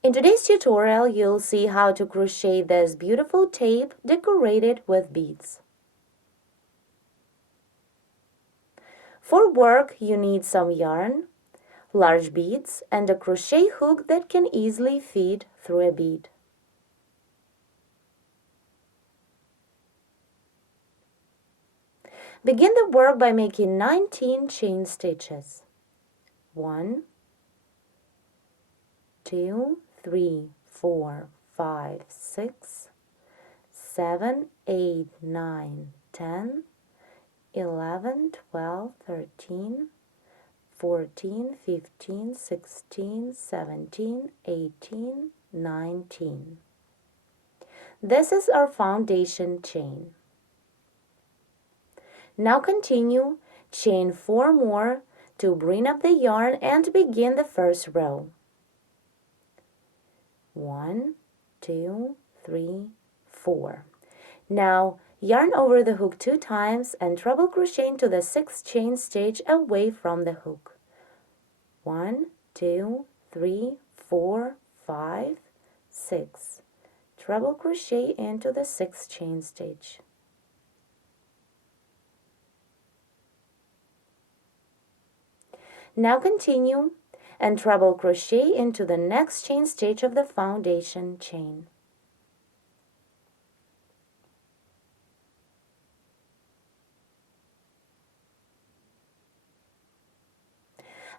In today's tutorial, you'll see how to crochet this beautiful tape decorated with beads. For work, you need some yarn, large beads, and a crochet hook that can easily fit through a bead. Begin the work by making 19 chain stitches. 1, 2, 3, 4, 5, 6, 7, 8, 9, 10, 11, 12, 13, 14, 15, 16, 17, 18, 19. This is our foundation chain. Now continue, chain 4 more to bring up the yarn and begin the first row. 1, 2, 3, 4. Now yarn over the hook 2 times and treble crochet into the 6th chain stitch away from the hook. 1, 2, 3, 4, 5, 6. Treble crochet into the 6th chain stitch. Now continue and treble crochet into the next chain stitch of the foundation chain.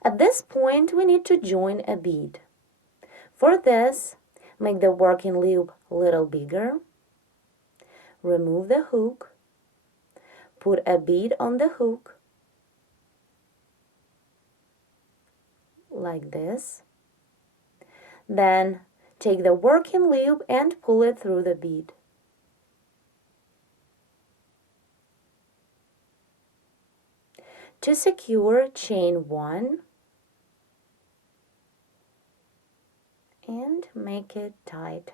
At this point, we need to join a bead. For this, make the working loop a little bigger, remove the hook, put a bead on the hook, like this. Then take the working loop and pull it through the bead. To secure, chain 1 and make it tight.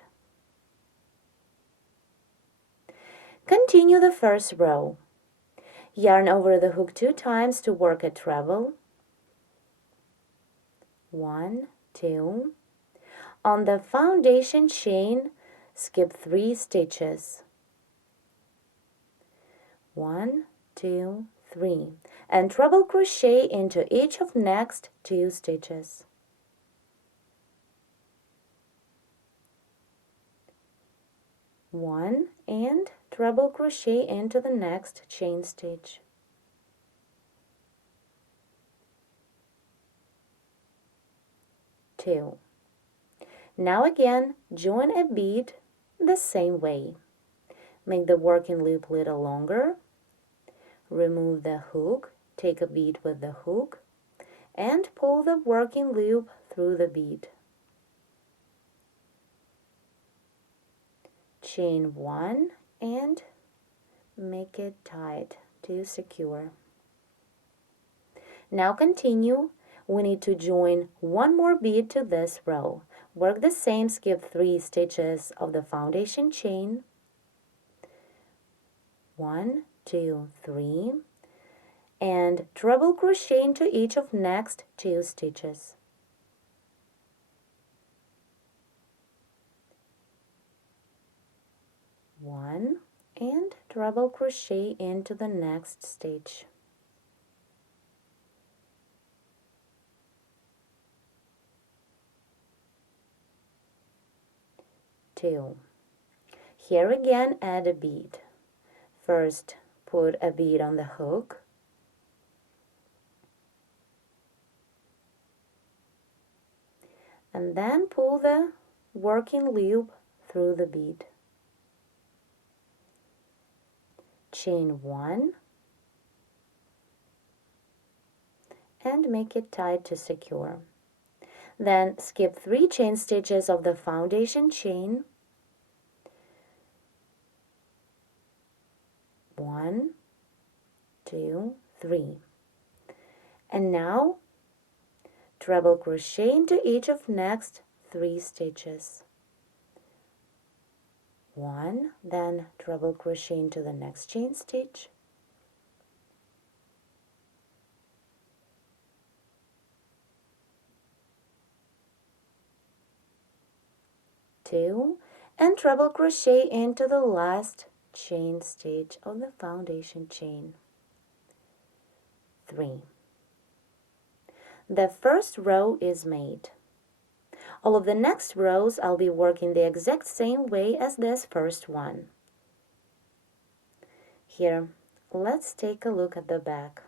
Continue the first row. Yarn over the hook 2 times to work a treble. 1, 2. On the foundation chain, skip 3 stitches. 1, 2, 3. And treble crochet into each of next 2 stitches. 1 and treble crochet into the next chain stitch. 2. Now again, join a bead the same way. Make the working loop a little longer. Remove the hook, take a bead with the hook, and pull the working loop through the bead. Chain 1 and make it tight to secure. Now continue. We need to join 1 more bead to this row. Work the same, skip 3 stitches of the foundation chain. 1, 2, 3, and treble crochet into each of next 2 stitches. 1 and treble crochet into the next stitch. 2. Here again, add a bead. First, put a bead on the hook. And then pull the working loop through the bead. Chain 1 and make it tight to secure. Then skip 3 chain stitches of the foundation chain. 1, 2, 3. And now treble crochet into each of next 3 stitches. 1, then treble crochet into the next chain stitch. 2, and treble crochet into the last chain stitch of the foundation chain. 3. The first row is made. All of the next rows I'll be working the exact same way as this first one. Here, let's take a look at the back.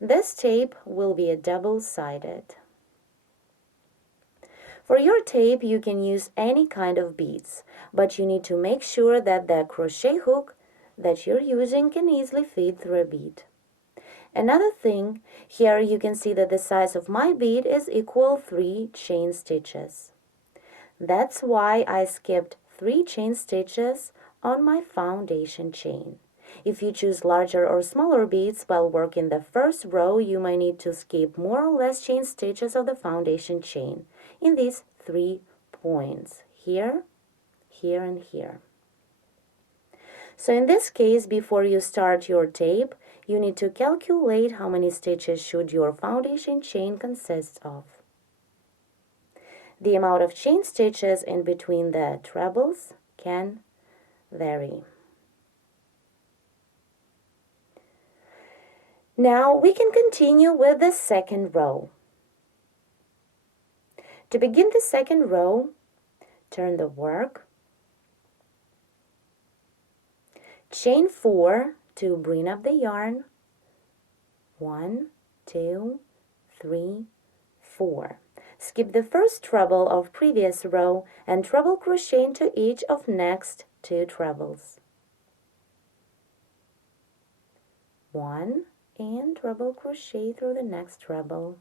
This tape will be a double-sided. For your tape, you can use any kind of beads, but you need to make sure that the crochet hook that you're using can easily fit through a bead. Another thing, here you can see that the size of my bead is equal 3 chain stitches. That's why I skipped 3 chain stitches on my foundation chain. If you choose larger or smaller beads while working the first row, you might need to skip more or less chain stitches of the foundation chain in these 3 points, here, here, and here. So in this case, before you start your tape, you need to calculate how many stitches should your foundation chain consist of. The amount of chain stitches in between the trebles can vary. Now we can continue with the second row. To begin the second row, turn the work, chain 4 to bring up the yarn, 1, 2, 3, 4. Skip the first treble of previous row and treble crochet into each of next 2 trebles. 1, and treble crochet through the next treble.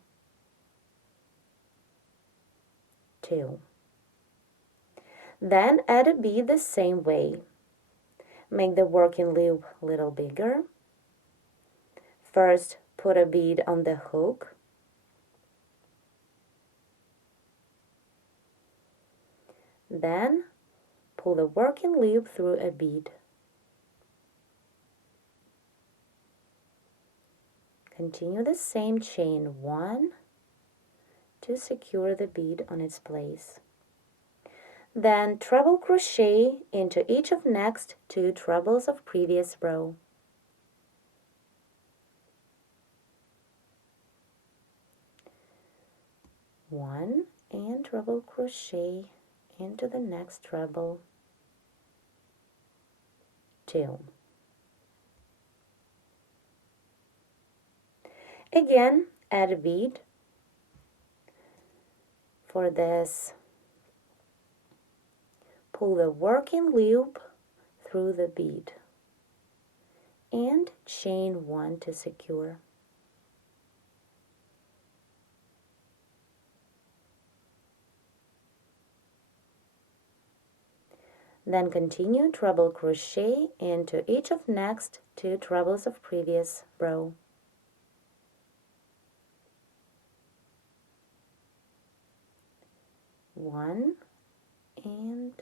2. Then add a bead the same way. Make the working loop a little bigger. First, put a bead on the hook. Then, pull the working loop through a bead. Continue the same chain 1 to secure the bead on its place. Then treble crochet into each of next 2 trebles of previous row. One, and treble crochet into the next treble. 2. Again, add a bead. For this, pull the working loop through the bead and chain 1 to secure. Then continue treble crochet into each of next 2 trebles of previous row. 1 and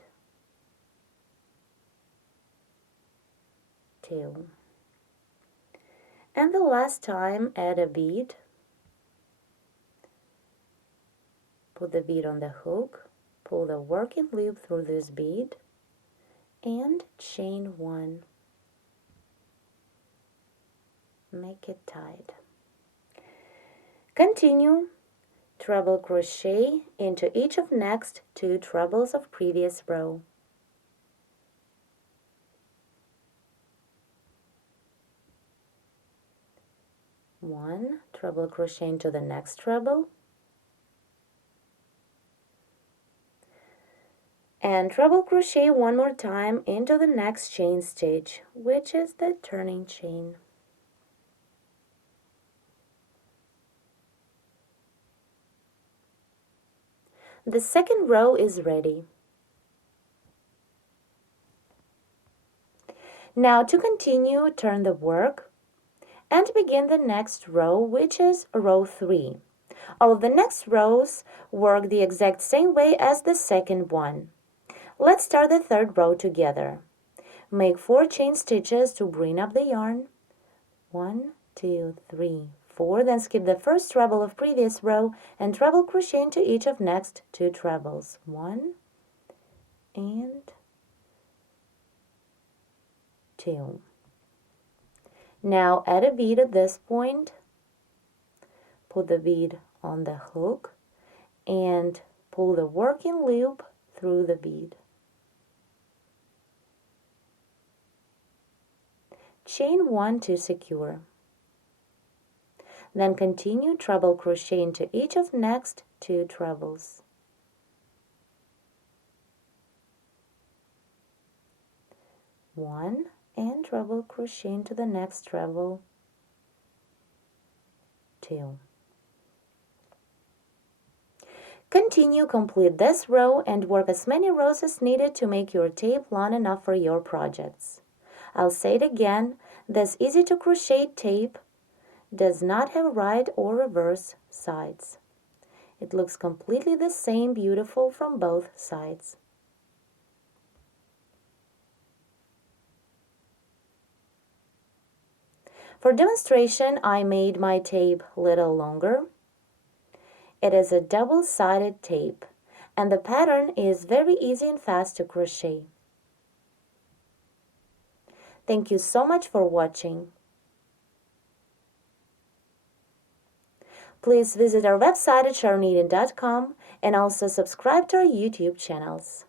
2. And the last time, add a bead. Put the bead on the hook, pull the working loop through this bead, and chain 1. Make it tight. Continue treble crochet into each of next 2 trebles of previous row. 1, treble crochet into the next treble, and treble crochet 1 more time into the next chain stitch, which is the turning chain. The second row is ready. Now to continue, turn the work and begin the next row, which is row 3. All of the next rows work the exact same way as the second one. Let's start the third row together. Make 4 chain stitches to bring up the yarn. 1, 2, 3, 4, then skip the first treble of previous row and treble crochet into each of next 2 trebles. 1 and 2. Now add a bead at this point, put the bead on the hook and pull the working loop through the bead. Chain 1 to secure. Then continue treble crochet into each of next 2 trebles. One and treble crochet into the next treble. 2. Continue, complete this row and work as many rows as needed to make your tape long enough for your projects. I'll say it again, this easy to crochet tape does not have right or reverse sides. It looks completely the same, beautiful from both sides. For demonstration, I made my tape a little longer. It is a double-sided tape, and the pattern is very easy and fast to crochet. Thank you so much for watching. Please visit our website at sharonknitting.com and also subscribe to our YouTube channels.